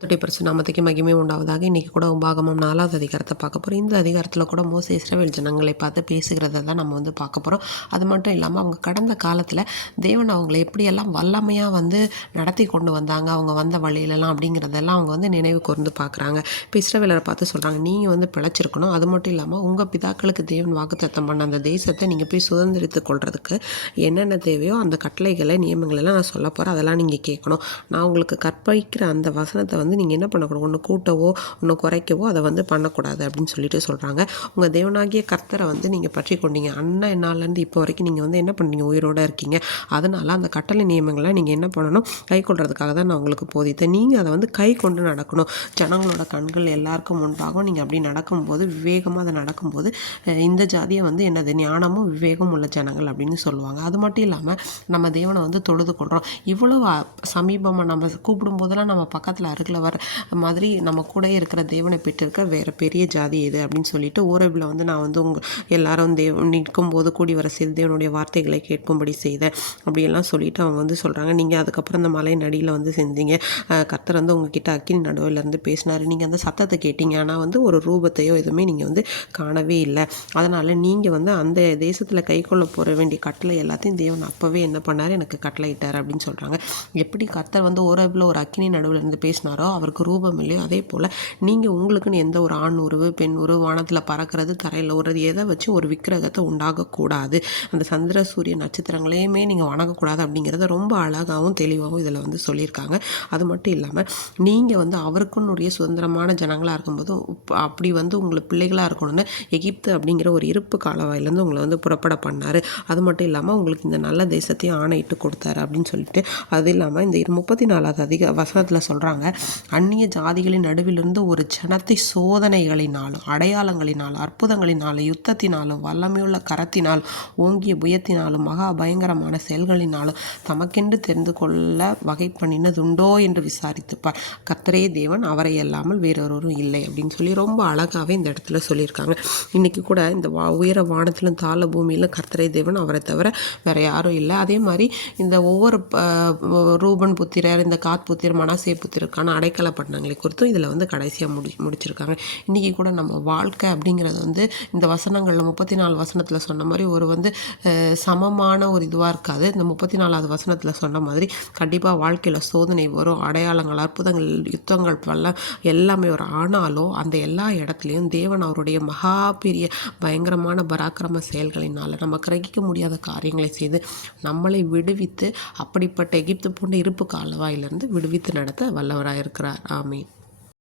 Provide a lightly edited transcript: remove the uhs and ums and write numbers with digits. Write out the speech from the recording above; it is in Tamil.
பரிசு நாமத்துக்கு மகிமை உண்டாவதாக. இன்றைக்கி கூட உபாகமம் 4வது அதிகாரத்தை பார்க்க போகிறோம். இந்த அதிகாரத்தில் கூட மோசே இஸ்ரவேல் ஜனங்களை பார்த்து பேசுகிறத தான் நம்ம பார்க்க போகிறோம். அது மட்டும் இல்லாமல் அவங்க கடந்த காலத்தில் தேவன் அவங்களை எப்படியெல்லாம் வல்லமையாக நடத்தி கொண்டு வந்தாங்க, அவங்க வந்த வழியிலலாம் அப்படிங்கிறதெல்லாம் அவங்க நினைவு கூர்ந்து பார்க்குறாங்க. இப்போ இஸ்ரவேலரை பார்த்து சொல்கிறாங்க, நீங்கள் பிழைச்சிருக்கணும். அது மட்டும் இல்லாமல் உங்கள் பிதாக்களுக்கு தேவன் வாக்குத்தத்தம் பண்ண அந்த தேசத்தை நீங்கள் போய் சுதந்திரித்து கொள்றதுக்கு என்னென்ன தேவையோ அந்த கட்டளைகளை நியமங்களெல்லாம் நான் சொல்ல போகிறேன். அதெல்லாம் நீங்கள் கேட்கணும். நான் உங்களுக்கு கற்பிக்கிற அந்த வசனத்தை நீங்கள் என்ன பண்ணக்கூடாது, ஒன்று கூட்டவோ ஒன்று குறைக்கவோ அதை பண்ணக்கூடாது அப்படின்னு சொல்லிட்டு சொல்கிறாங்க. உங்கள் தேவனாகிய கர்த்தரை நீங்கள் பற்றி கொண்டீங்க. அண்ணன் நாள்லேருந்து இப்போ வரைக்கும் நீங்கள் என்ன பண்ணீங்க, உயிரோடு இருக்கீங்க. அதனால் அந்த கட்டளை நியமங்களை நீங்கள் என்ன பண்ணணும், கை கொள்றதுக்காக தான் நான் உங்களுக்கு போதித்தேன். நீங்கள் அதை கை கொண்டு நடக்கணும். ஜனங்களோட கண்கள் எல்லாருக்கும் முன்பாகவும் நீங்கள் அப்படி நடக்கும்போது, விவேகமாக அதை நடக்கும்போது இந்த ஜாதியை என்னது ஞானமும் விவேகம் உள்ள ஜனங்கள் அப்படின்னு சொல்லுவாங்க. அது மட்டும் இல்லாமல் நம்ம தேவனை தொழுது கொள்கிறோம். இவ்வளோ சமீபமாக நம்ம கூப்பிடும்போதெல்லாம் நம்ம பக்கத்தில் அருகில் வர மாதிரி நம்ம கூட இருக்கிற தேவனை பெற்றிருக்க வேறு பெரிய ஜாதி எது அப்படின்னு சொல்லிட்டு ஓரவில் நான் உங்கள் எல்லாரும் நிற்கும் போது கூடி வர செய்து தேவனுடைய வார்த்தைகளை கேட்கும்படி செய்தேன் அப்படியெல்லாம் சொல்லிட்டு அவங்க சொல்கிறாங்க. நீங்கள் அதுக்கப்புறம் அந்த மலை நடியில் செஞ்சீங்க. கர்த்தர் உங்ககிட்ட அக்கினி நடுவிலேருந்து பேசினார். நீங்கள் அந்த சத்தத்தை கேட்டீங்க. ஆனால் ஒரு ரூபத்தையோ எதுவுமே நீங்கள் காணவே இல்லை. அதனால் நீங்கள் அந்த தேசத்தில் கை கொள்ள போகிற வேண்டிய கட்டளை எல்லாத்தையும் தேவன் அப்போவே என்ன பண்ணார், எனக்கு கட்டளையிட்டார் அப்படின்னு சொல்கிறாங்க. எப்படி கர்த்தர் ஓரவில் ஒரு அக்கினி நடுவில் இருந்து பேசினாரோ, அவருக்கு ரூபம் இல்லையோ, அதே போல் நீங்கள் உங்களுக்குன்னு எந்த ஒரு ஆண் உருவு பெண் உருவு, வானத்தில் பறக்கிறது தரையில் ஓடுறது எதை வச்சு ஒரு விக்கிரகத்தை உண்டாகக்கூடாது. அந்த சந்திர சூரிய நட்சத்திரங்களையுமே நீங்கள் வணங்கக்கூடாது அப்படிங்கிறத ரொம்ப அழகாகவும் தெளிவாகவும் இதில் சொல்லியிருக்காங்க. அது மட்டும் இல்லாமல் நீங்கள் அவருக்குன்னுடைய சுதந்திரமான ஜனங்களாக இருக்கும்போது அப்படி உங்களுக்கு பிள்ளைகளாக இருக்கணும்னு எகிப்து அப்படிங்கிற ஒரு இருப்பு காலவாயிலேருந்து உங்களை புறப்பட பண்ணார். அது மட்டும் இல்லாமல் உங்களுக்கு இந்த நல்ல தேசத்தையும் ஆணையிட்டு கொடுத்தாரு அப்படின்னு சொல்லிட்டு, அது இல்லாமல் இந்த 34வது வசனத்தில் சொல்கிறாங்க, அந்நிய ஜாதிகளின் நடுவிலிருந்து ஒரு ஜனத்தை சோதனைகளினாலும் அடையாளங்களினாலும் அற்புதங்களினாலும் யுத்தத்தினாலும் வல்லமையுள்ள கரத்தினால் ஓங்கிய புயத்தினாலும் மகா பயங்கரமான செயல்களினாலும் தமக்கென்று தெரிந்து கொள்ள வகை பண்ணினதுண்டோ என்று விசாரித்துப்பார். கர்த்தரே தேவன், அவரை அல்லாமல் வேறொருவரும் இல்லை அப்படின்னு சொல்லி ரொம்ப அழகாகவே இந்த இடத்துல சொல்லியிருக்காங்க. இன்றைக்கி கூட இந்த உயர வானத்திலும் தாழ பூமியிலும் கர்த்தரே தேவன், அவரை தவிர வேறு யாரும் இல்லை. அதே மாதிரி இந்த ஒவ்வொரு ரூபன் புத்திரர், இந்த காத் புத்திரர், மனாசே புத்திரருக்கான அடைக்கல பட்டணங்களை குறித்தும் இதில் கடைசியாக முடிச்சிருக்காங்க. இன்றைக்கி கூட நம்ம வாழ்க்கை அப்படிங்கிறது இந்த வசனங்களில் 34 வசனத்தில் சொன்ன மாதிரி ஒரு சமமான ஒரு இதுவாக இருக்காது. இந்த 34வது வசனத்தில் சொன்ன மாதிரி கண்டிப்பாக வாழ்க்கையில் சோதனை வரும், அடையாளங்கள், அற்புதங்கள், யுத்தங்கள் எல்லாமே வரும். ஆனாலும் அந்த எல்லா இடத்துலையும் தேவன் அவருடைய மகா பெரிய பயங்கரமான பராக்கிரம செயல்களினால் நம்ம கிரகிக்க முடியாத காரியங்களை செய்து நம்மளை விடுவித்து அப்படிப்பட்ட எகிப்து போன்ற இருப்பு காலவாயிலிருந்து விடுவித்து நடத்த வல்லவராக இருக்கிறார். ஆமீன்.